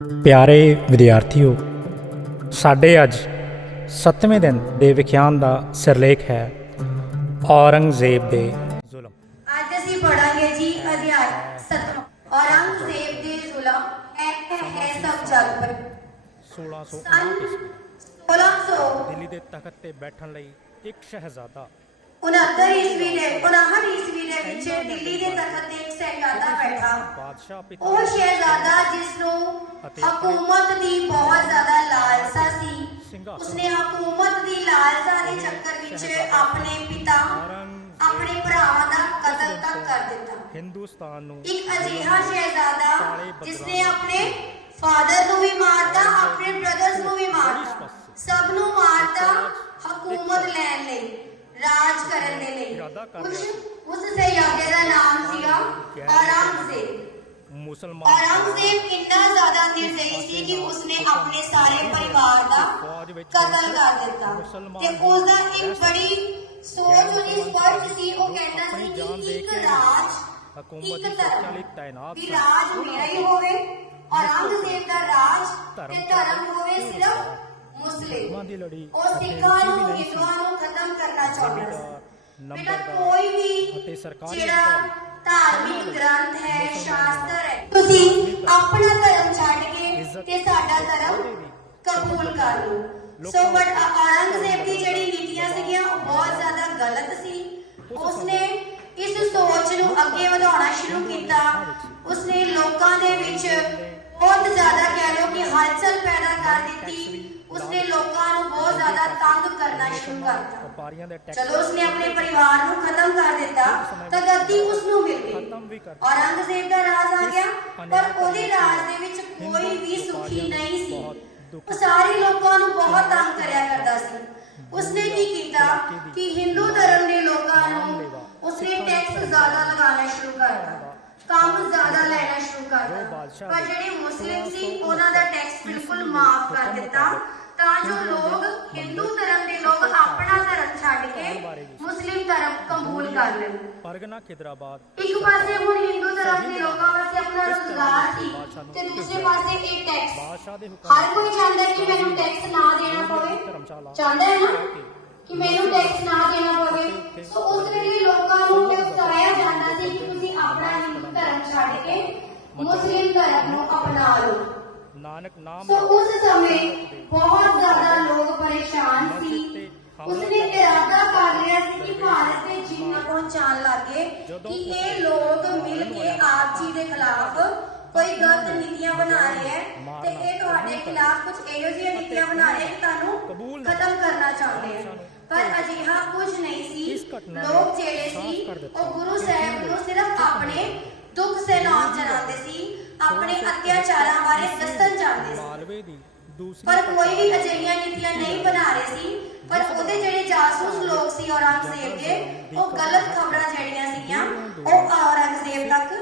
ਪਿਆਰੇ ਵਿਦਿਆਰਥੀਓ ਸਾਡੇ ਅੱਜ 7ਵੇਂ ਦਿਨ ਦੇ ਵਿਖਿਆਨ ਦਾ ਸਿਰਲੇਖ ਹੈ ਔਰੰਗਜ਼ੇਬ ਦੇ ਜ਼ੁਲਮ। ਅੱਜ ਅਸੀਂ ਪੜਾਂਗੇ ਜੀ ਅਧਿਆਇ 7 ਔਰੰਗਜ਼ੇਬ ਦੇ ਜ਼ੁਲਮ ਹੈ ਸਭ ਜਗ ਪਰ 1659 ਈਸਵੀ। 1600 ਦਿੱਲੀ ਦੇ ਤਖਤ ਤੇ ਬੈਠਣ ਲਈ ਇੱਕ ਸ਼ਹਿਜ਼ਾਦਾ। 69 ਈਸਵੀ ਦੇ 59 ਈਸਵੀ ਦੇ ਵਿੱਚ ਦਿੱਲੀ ਦੇ ਤਖਤ ਤੇ ਸ਼ਹਿਜ਼ਾਦਾ ਬੈਠਾ ਬਾਦਸ਼ਾਹ ਪਿਤਾ ਉਹ ਸ਼ਹਿਜ਼ਾਦਾ ਜਿਸ ਨੂੰ ਹਕੂਮਤ ਦੀ ਬਹੁਤ ਜ਼ਿਆਦਾ ਲਾਲਸਾ ਸੀ ਉਸਨੇ ਹਕੂਮਤ ਦੀ ਲਾਲਸਾ ਦੇ ਚੱਕਰ ਵਿੱਚ ਆਪਣੇ ਪਿਤਾ ਆਪਣੇ ਭਰਾਵਾਂ ਦਾ ਕਤਲ ਤੱਕ ਕਰ ਦਿੱਤਾ ਹਿੰਦੁਸਤਾਨ ਨੂੰ ਇੱਕ ਅਜਿਹਾ ਸ਼ਹਿਜ਼ਾਦਾ ਜਿਸਨੇ ਆਪਣੇ ਫਾਦਰ ਨੂੰ ਵੀ ਮਾਰਤਾ ਆਪਣੇ ਬ੍ਰਦਰਸ ਨੂੰ ਵੀ ਮਾਰਤਾ ਸਭ ਨੂੰ ਮਾਰਤਾ ਹਕੂਮਤ ਲੈਣ ਲਈ ਰਾਜ ਕਰਨ ਦੇ ਲਈ। ਉਸ ਉਸ ਸ਼ਹਿਜ਼ਾਦੇ ਦਾ ਨਾਮ ਸੀਗਾ ਔਰੰਗਜ਼ੇਬ। ਮੁਸਲਮਾਨ ਔਰੰਗਜ਼ੇਬ ਇੰਨਾ ਜ਼ਿਆਦਾ ਨਿਰਦਈ ਸੀ ਕਿ ਉਸਨੇ ਆਪਣੇ ਸਾਰੇ ਪਰਿਵਾਰ ਦਾ ਕਤਲ ਕਰ ਦਿੱਤਾ। ਤੇ ਉਸ ਦਾ ਇੱਕ ਬੜੀ ਸੋਚ ਉਹਦੀ ਸਪਸ਼ਟ ਸੀ। ਉਹ ਕਹਿੰਦਾ ਸੀ ਕਿ ਇੱਕ ਰਾਜ ਹਕੂਮਤ ਦੀ ਲਈ ਤਾਇਨਾਤ। ਰਾਜ ਮੇਰਾ ਹੀ ਹੋਵੇ। ਔਰੰਗਜ਼ੇਬ ਦਾ ਰਾਜ ਤੇ ਧਰਮ ਮੁਸਲਿਮ ਦੀ ਲੜੀ ਉਹ ਅਤੇ ਸਿੱਖਾਂ ਨੂੰ। ਹਿੰਦੂਆਂ ਨੂੰ ਖਤਮ ਕਰਨਾ ਚਾਹੁੰਦਾ ਸੀ। ਬੇਟਾ ਕੋਈ ਅਤੇ ਵੀ ਸਰਕਾਰੀ ਜਿਹੜਾ ਧਾਰਮਿਕ ਗ੍ਰੰਥ ਹੈ ਸ਼ਾਸਤਰ ਹੈ ਤੁਸੀਂ ਆਪਣਾ ਧਰਮ ਛੱਡ ਕੇ ਤੇ ਸਾਡਾ ਧਰਮ ਕਬੂਲ ਕਰ ਲਓ। ਸੋ ਬਟ ਔਰੰਗਜ਼ੇਬ ਦੀ ਜਿਹੜੀ ਨੀਤੀਆਂ ਸੀਗੀਆਂ ਉਹ ਬਹੁਤ ਜ਼ਿਆਦਾ ਗਲਤ ਸੀ। ਉਸਨੇ ਇਸ ਸੋਚ ਨੂੰ ਅੱਗੇ ਵਧਾਉਣਾ ਸ਼ੁਰੂ ਕੀਤਾ। ਉਸਨੇ ਲੋਕਾਂ ਦੇ ਵਿੱਚ ਬਹੁਤ ਜ਼ਿਆਦਾ ਕਹਿ ਲਓ ਕਿ ਹਲਚਲ ਪੈਦਾ ਕਰ ਦਿੱਤੀ। ਉਸਨੇ ਲੋਕਾਂ ਨੂੰ ਬਹੁਤ ਜ਼ਿਆਦਾ ਤੰਗ ਕਰਨਾ ਸ਼ੁਰੂ ਕਰਤਾ। ਵਪਾਰੀਆਂ ਦੇ ਟੈਕਸ ਚਲੋ ਉਸਨੇ ਆਪਣੇ ਪਰਿਵਾਰ ਨੂੰ ਖਤਮ ਕਰ ਦਿੱਤਾ ਤਾਂ ਗੱਦੀ ਉਸ ਨੂੰ ਮਿਲ ਗਈ। ਕਰ ਔਰੰਗਜ਼ੇਬ ਦਾ ਰਾਜ ਆ ਗਿਆ ਪਰ ਉਹਦੇ ਰਾਜ ਦੇ ਵਿੱਚ ਕੋਈ ਵੀ ਸੁਖੀ ਨਹੀਂ ਸੀ। ਉਹ ਸਾਰੇ ਲੋਕਾਂ ਨੂੰ ਬਹੁਤ ਤੰਗ ਕਰਿਆ ਕਰਦਾ ਸੀ। ਉਸਨੇ ਕੀ ਕੀਤਾ ਕਿ ਹਿੰਦੂ ਧਰਮ ਦੇ ਲੋਕਾਂ ਨੂੰ ਉਸਨੇ ਟੈਕਸ ਜ਼ਿਆਦਾ ਲਗਾਉਣਾ ਸ਼ੁਰੂ ਕਰਤਾ ਕੰਮ ਜ਼ਿਆਦਾ ਲੈਣਾ ਸ਼ੁਰੂ ਕਰਤਾ ਪਰ ਜਿਹੜੇ ਮੁਸਲਿਮ ਸੀ ਉਹਨਾਂ ਦਾ ਟੈਕਸ ਬਿਲਕੁਲ ਮਾਫ ਕਰ ਦਿੱਤਾ। ਤਾਂ ਜੋ ਲੋਕ ਹਿੰਦੂ ਧਰਮ ਦੇ ਲੋਕ ਆਪਣਾ ਧਰਮ ਛੱਡ ਕੇ ਮੁਸਲਿਮ ਧਰਮ ਕਬੂਲ ਕਰ ਲੈਣ। ਪਰਗਨਾ ਖਿਦਰਾਬਾਦ। ਇੱਕ ਪਾਸੇ ਹੁਣ ਹਿੰਦੂ ਧਰਮ ਦੇ ਲੋਕਾਂ ਵਾਸਤੇ ਆਪਣਾ ਰੋਜ਼ਗਾਰ ਸੀ ਤੇ ਦੂਸਰੇ ਪਾਸੇ ਇਹ ਟੈਕਸ ਹਰ ਕੋਈ ਚਾਹੁੰਦਾ ਕਿ ਮੈਨੂੰ ਟੈਕਸ ਨਾ ਦੇਣਾ ਪਵੇ। ਚਾਹੁੰਦਾ ਹੈ ਨਾ ਕਿ ਮੈਨੂੰ ਟੈਕਸ ਨਾ ਦੇਣਾ ਪਵੇ। ਸੋ ਉਸ ਵੇਲੇ ਲੋਕਾਂ ਨੂੰ ਇਹ ਉਕਸਾਇਆ ਜਾਂਦਾ ਸੀ ਕਿ ਤੁਸੀਂ ਆਪਣਾ ਹਿੰਦੂ ਧਰਮ ਛੱਡ ਕੇ ਮੁਸਲਿਮ ਧਰਮ ਨੂੰ ਅਪਣਾ ਲਓ। ਨਾਨਕ ਨਾਮ ਸੋ ਉਸ ਸਮੇਂ ਬਹੁਤ ਜ਼ਿਆਦਾ ਲੋਕ ਪਰੇਸ਼ਾਨ ਸੀ। ਉਸਨੇ ਇਰਾਦਾ ਕਰ ਲਿਆ ਸੀ ਕਿ ਭਾਰਤ ਤੇ ਜਿੰਨਾ ਪਹੁੰਚਾਉਣ ਲੱਗੇ ਕਿ ਇਹ ਲੋਕ ਮਿਲ ਕੇ ਆਪ ਜੀ ਦੇ ਖਿਲਾਫ ਕੋਈ ਗਲਤ ਨੀਤੀਆਂ ਬਣਾ ਰਹੇ ਹੈ ਤੇ ਇਹ ਤੁਹਾਡੇ ਖਿਲਾਫ ਕੁਝ ਇਹੋ ਜਿਹੀਆਂ ਨੀਤੀਆਂ ਬਣਾ ਰਹੇ ਕਿ ਤੁਹਾਨੂੰ ਖਤਮ ਕਰਨਾ ਚਾਹੁੰਦੇ ਹੈ ਪਰ ਅਜਿਹਾ ਕੁਝ ਨਹੀਂ ਸੀ। ਲੋਕ ਜਿਹੜੇ ਸੀ ਉਹ ਗੁਰੂ ਸਾਹਿਬ ਨੂੰ ਸਿਰਫ ਆਪਣੇ ਦੁੱਖ ਸਹਿਨਾਉਣ ਚਾਹੁੰਦੇ ਸੀ। ਆਪਣੇ ਅਤਿਆਚਾਰਾਂ ਬਾਰੇ ਦੱਸਣ ਚਾਹੁੰਦੇ ਸੀ। ਮਾਲਵੇ ਦੀ ਦੂਸਰੀ ਪਰ ਕੋਈ ਵੀ ਅਜਿਹੀਆਂ ਨੀਤੀਆਂ ਨਹੀਂ ਬਣਾ ਰਹੇ ਸੀ। ਪਰ ਉਹਦੇ ਜਿਹੜੇ ਜਾਸੂਸ ਲੋਕ ਸੀ ਔਰੰਗਜ਼ੇਬ ਦੇ ਉਹ ਗਲਤ ਖਬਰਾਂ ਜਿਹੜੀਆਂ ਸੀਗੀਆਂ ਉਹ ਔਰੰਗਜ਼ੇਬ ਤੱਕ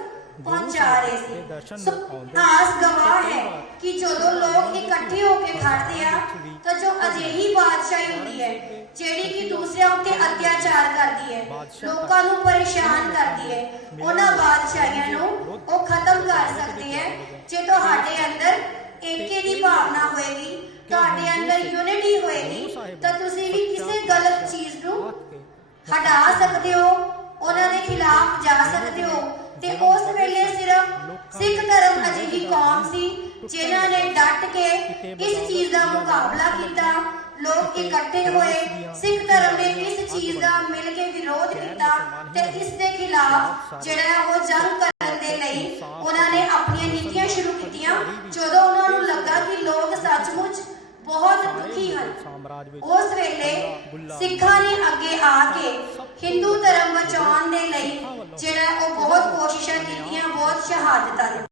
ਪਹੁੰਚਾ ਰਹੇ ਸੀ। ਸੋ ਆਸ ਗਵਾਹ ਹੈ ਕਿ ਜਦੋਂ ਲੋਕ ਇਕੱਠੇ ਹੋ ਕੇ ਖੜਦੇ ਆ ਤਾਂ ਜੋ ਅਜਿਹੀ ਬਾਦਸ਼ਾਹੀ ਹੁੰਦੀ ਹੈ। ਜਿਹੜੀ ਕਿ ਦੂਸਰਿਆਂ ਉੱਤੇ ਅਤਿਆਚਾਰ ਕਰਦੀ ਹੈ ਲੋਕਾਂ ਨੂੰ ਪਰੇਸ਼ਾਨ ਕਰਦੀ ਹੈ ਉਹਨਾਂ ਬਾਦਸ਼ਾਹੀਆਂ ਨੂੰ ਉਹ ਖਤਮ ਕਰ ਸਕਦੀ ਹੈ ਜੇ। ਤੁਹਾਡੇ ਅੰਦਰ ਏਕੇ ਦੀ ਭਾਵਨਾ ਹੋਏਗੀ ਤੁਹਾਡੇ ਅੰਦਰ ਯੂਨਿਟੀ ਹੋਏਗੀ ਤਾਂ ਤੁਸੀਂ ਵੀ ਕਿਸੇ ਗਲਤ ਚੀਜ਼ ਨੂੰ ਹਟਾ ਸਕਦੇ ਹੋ ਉਹਨਾਂ ਦੇ ਖਿਲਾਫ ਜਾ ਸਕਦੇ ਹੋ। ਤੇ ਉਸ ਵੇਲੇ ਸਿਰਫ ਸਿੱਖ ਧਰਮ ਅਜਿਹੀ ਕੌਮ ਸੀ ਜਿਨ੍ਹਾਂ ਨੇ ਡਟ ਕੇ ਇਸ ਚੀਜ਼ ਦਾ ਮੁਕਾਬਲਾ ਕੀਤਾ ਲੋਕ ਇਕੱਠੇ ਹੋਏ ਸਿੱਖ ਧਰਮ ਨੇ ਇਸ ਚੀਜ਼ ਦਾ ਮਿਲ ਕੇ ਵਿਰੋਧ ਕੀਤਾ ਤੇ ਇਸ ਦੇ ਖਿਲਾਫ ਜਿਹੜਾ ਹੈ ਉਹ ਜੰਗ ਕਰਨ ਦੇ ਲਈ ਉਹਨਾਂ ਨੇ ਆਪਣੀਆਂ ਨੀਤੀਆਂ ਸ਼ੁਰੂ ਕੀਤੀਆਂ। ਜਦੋਂ ਉਹਨਾਂ ਨੂੰ ਲੱਗਾ ਕਿ ਲੋਕ ਸੱਚਮੁੱਚ ਬਹੁਤ ਦੁਖੀ ਹਨ ਉਸ ਵੇਲੇ ਸਿੱਖਾਂ ਨੇ ਅੱਗੇ ਆ ਕੇ ਹਿੰਦੂ ਧਰਮ ਬਚਾਉਣ ਦੇ ਲਈ ਜਿਹੜਾ ਉਹ ਬਹੁਤ ਕੋਸ਼ਿਸ਼ਾਂ ਕੀਤੀਆਂ ਬਹੁਤ ਸ਼ਹਾਦਤਾਂ